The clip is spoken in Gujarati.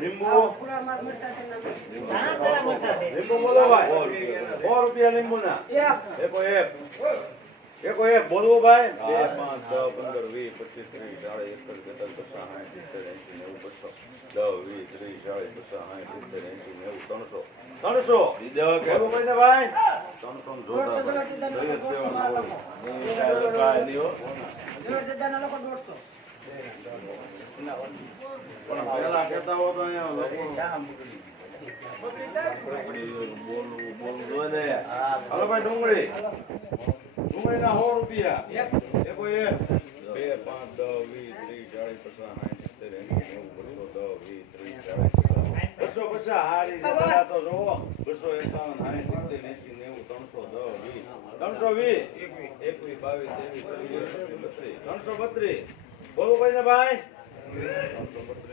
લીંબુ લીંબુ બોલો ભાઈ 100 રૂપિયા લીંબુ ના એકો એક બોલવું ભાઈ 2 5 10 હાલો ભાઈ ડુંગળી ડુંગળી ના 100 રૂપિયા એકો એક 2 5 10 20 30 40 50 60 70 80 90 100 200 30 40 50 250 હારી બધા તો જોવો 251 60 70 80 90 320 320 21 22 23 332 બોલો ભાઈ ને ભાઈ 332